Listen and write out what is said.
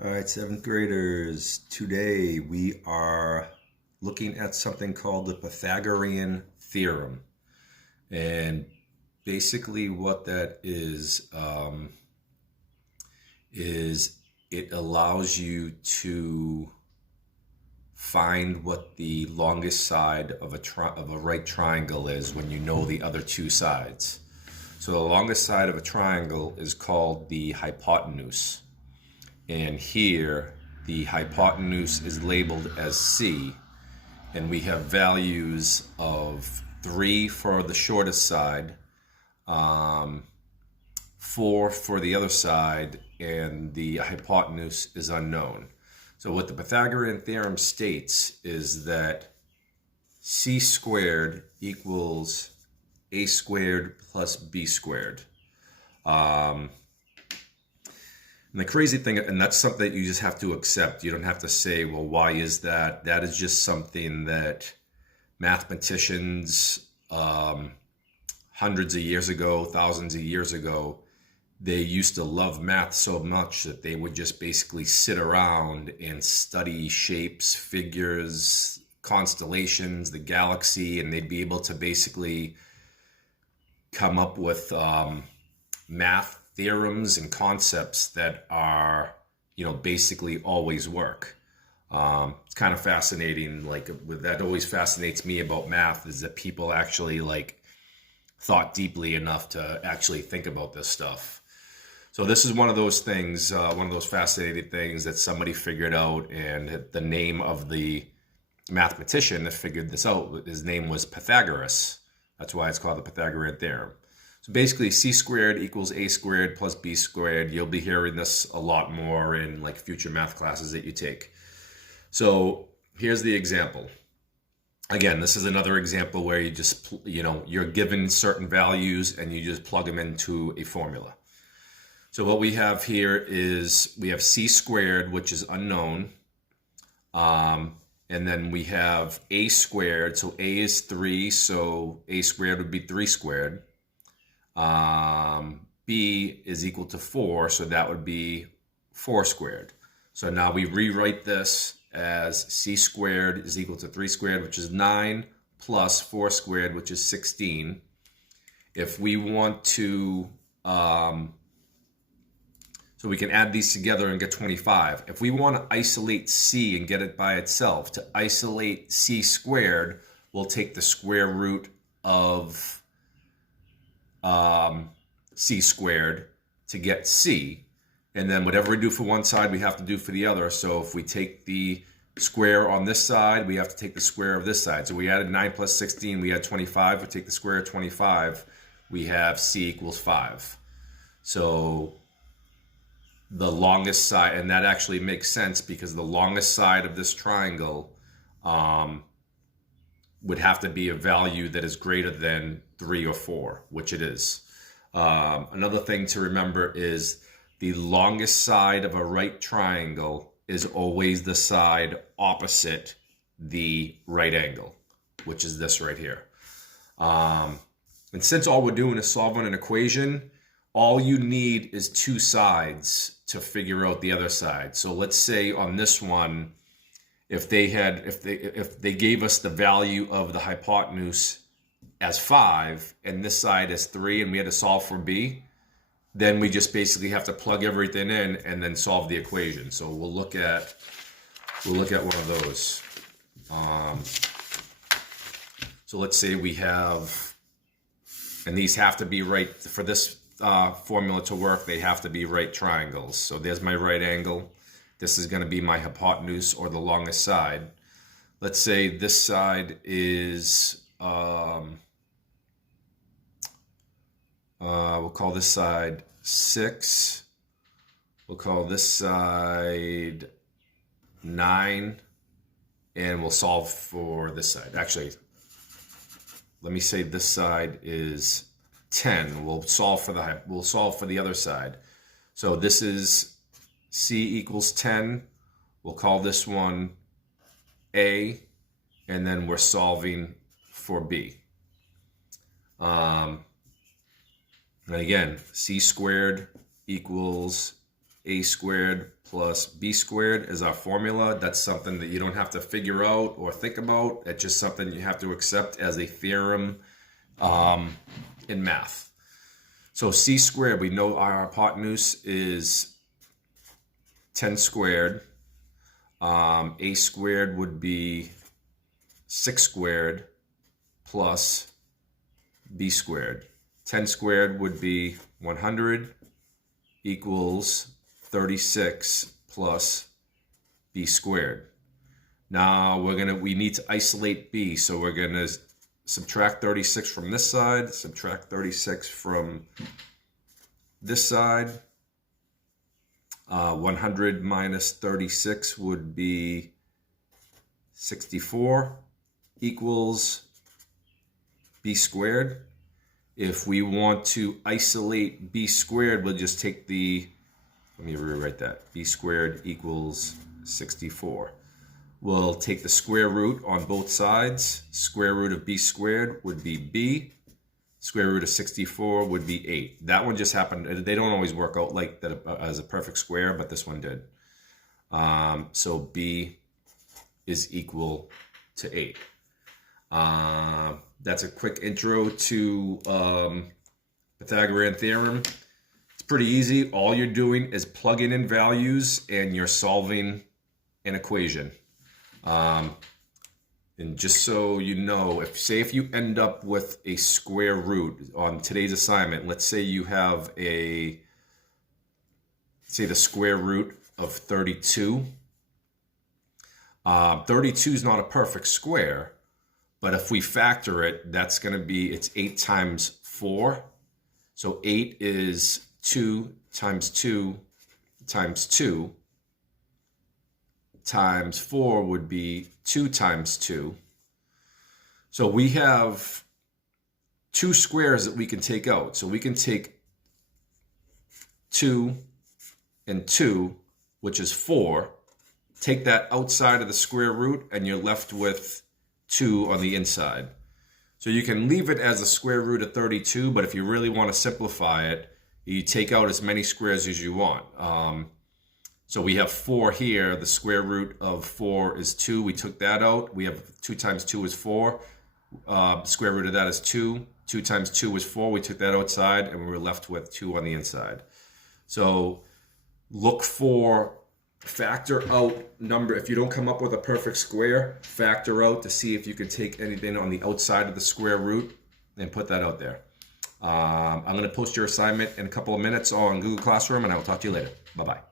All right, seventh graders, today we are looking at something called the Pythagorean Theorem. And basically what that is it allows you to find what the longest side of a right triangle is when you know the other two sides. So the longest side of a triangle is called the hypotenuse. And here, the hypotenuse is labeled as C, and we have values of 3 for the shortest side, 4 for the other side, and the hypotenuse is unknown. So what the Pythagorean theorem states is that C squared equals A squared plus B squared. And the crazy thing, and that's something that you just have to accept. You don't have to say, well, why is that? That is just something that mathematicians, hundreds of years ago, thousands of years ago, they used to love math so much that they would just basically sit around and study shapes, figures, constellations, the galaxy, and they'd be able to basically come up with math theorems and concepts that are, basically always work. It's kind of fascinating. That always fascinates me about math is that people actually thought deeply enough to actually think about this stuff. So this is one of those things, one of those fascinating things that somebody figured out, and the name of the mathematician that figured this out, his name was Pythagoras. That's why it's called the Pythagorean Theorem. So basically, C squared equals A squared plus B squared. You'll be hearing this a lot more in future math classes that you take. So here's the example. Again, this is another example where you just, you're given certain values and you just plug them into a formula. So what we have here is we have C squared, which is unknown. And then we have A squared. So A is 3, so A squared would be 3 squared. B is equal to 4, so that would be 4 squared. So now we rewrite this as C squared is equal to 3 squared, which is 9, plus 4 squared, which is 16. If we want to, so we can add these together and get 25. If we want to isolate C and get it by itself, to isolate C squared, we'll take the square root of C squared to get C, and then whatever we do for one side we have to do for the other. So if we take the square on this side, we have to take the square of this side. So we added 9 plus 16, we had 25. We take the square of 25, we have C equals 5. So the longest side, and that actually makes sense because the longest side of this triangle would have to be a value that is greater than 3 or 4, which it is. Another thing to remember is the longest side of a right triangle is always the side opposite the right angle, which is this right here. And since all we're doing is solving an equation, all you need is 2 sides to figure out the other side. So let's say on this one, if they gave us the value of the hypotenuse as 5 and this side is 3 and we had to solve for B, then we just basically have to plug everything in and then solve the equation. So we'll look at one of those. So let's say we have, and these have to be right for this formula to work. They have to be right triangles. So there's my right angle. This is going to be my hypotenuse, or the longest side. Let's say this side is, we'll call this side 6. We'll call this side 9. And we'll solve for this side. Actually, let me say this side is 10. We'll solve for the other side. So this is C equals 10. We'll call this one A, and then we're solving for B. And again, C squared equals a squared plus b squared is our formula. That's something that you don't have to figure out or think about. It's just something you have to accept as a theorem in math. So c squared, we know our hypotenuse is 10 squared. A squared would be 6 squared plus b squared. 10 squared would be 100 equals 36 plus b squared. Now we need to isolate b, so we're gonna subtract 36 from this side, subtract 36 from this side. 100 minus 36 would be 64 equals b squared. If we want to isolate b squared, we'll just take let me rewrite that. B squared equals 64. We'll take the square root on both sides. Square root of b squared would be b. Square root of 64 would be 8. That one just happened. They don't always work out like that as a perfect square, but this one did. So b is equal to 8. That's a quick intro to Pythagorean Theorem. It's pretty easy. All you're doing is plugging in values and you're solving an equation. And just so you know, if you end up with a square root on today's assignment, let's say you have the square root of 32. 32 is not a perfect square, but if we factor it, that's going to be, it's 8 times 4. So 8 is 2 times 2 times 2 times 4 would be 2 times 2. So we have 2 squares that we can take out. So we can take 2 and 2, which is 4, take that outside of the square root, and you're left with 2 on the inside. So you can leave it as a square root of 32, but if you really want to simplify it, you take out as many squares as you want. So we have 4 here. The square root of 4 is 2. We took that out. We have 2 times 2 is 4. Square root of that is 2. 2 times 2 is 4. We took that outside, and we were left with 2 on the inside. So look for, factor out number. If you don't come up with a perfect square, factor out to see if you can take anything on the outside of the square root and put that out there. I'm going to post your assignment in a couple of minutes on Google Classroom, and I will talk to you later. Bye-bye.